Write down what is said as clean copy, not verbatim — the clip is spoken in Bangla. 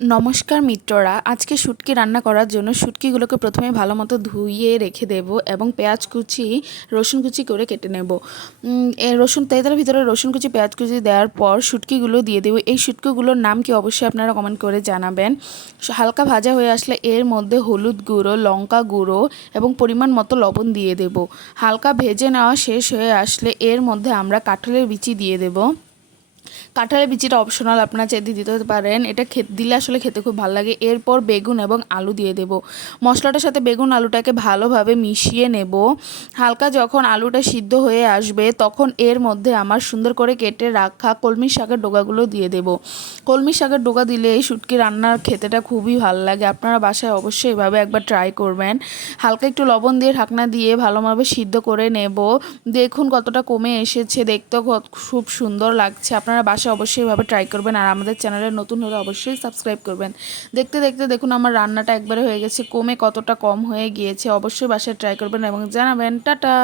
নমস্কার মিত্ররা, আজকে শুটকি রান্না করার জন্য শুটকিগুলোকে প্রথমে ভালো মতো ধুইয়ে রেখে দেব এবং পেঁয়াজ কুচি রসুন কুচি করে কেটে নেব। রসুন তেলের ভিতরে রসুন কুচি পেঁয়াজ কুচি দেওয়ার পর শুটকিগুলো দিয়ে দেবো। এই শুটকিগুলোর নাম কি অবশ্যই আপনারা কমেন্ট করে জানাবেন। হালকা ভাজা হয়ে আসলে এর মধ্যে হলুদ গুঁড়ো, লঙ্কা গুঁড়ো এবং পরিমাণ মতো লবণ দিয়ে দেব। হালকা ভেজে নেওয়া শেষ হয়ে আসলে এর মধ্যে আমরা কাঁঠালের বিচি দিয়ে দেব। কাঁঠালের বিচিটা অপশনাল, আপনারা চাইতে দিতে পারেন, এটা দিলে আসলে খেতে খুব ভালো লাগে। এরপর বেগুন এবং আলু দিয়ে দেব। মশলাটার সাথে বেগুন আলুটাকে ভালোভাবে মিশিয়ে নেব। হালকা যখন আলুটা সিদ্ধ হয়ে আসবে তখন এর মধ্যে আমার সুন্দর করে কেটে রাখা কলমি শাকের ডোকাগুলো দিয়ে দেব। কলমি শাকের ডোকা দিলে এই শুটকি রান্নার খেতেটা খুবই ভালো লাগে। আপনারা বাসায় অবশ্যই এভাবে একবার ট্রাই করবেন। হালকা একটু লবণ দিয়ে ঢাকনা দিয়ে ভালোভাবে সিদ্ধ করে নেব। দেখুন কতটা কমে এসেছে, দেখতেও খুব সুন্দর লাগছে। আপনারা বাসায় অবশ্যই এভাবে ট্রাই করবেন আর আমাদের চ্যানেলে নতুন হলে অবশ্যই সাবস্ক্রাইব করবেন। দেখতে দেখতে দেখুন আমার রান্নাটা একবারে হয়ে গেছে, কমে কতটা কম হয়ে গিয়েছে। অবশ্যই বাসায় ট্রাই করবেন এবং জানাবেন। টাটা।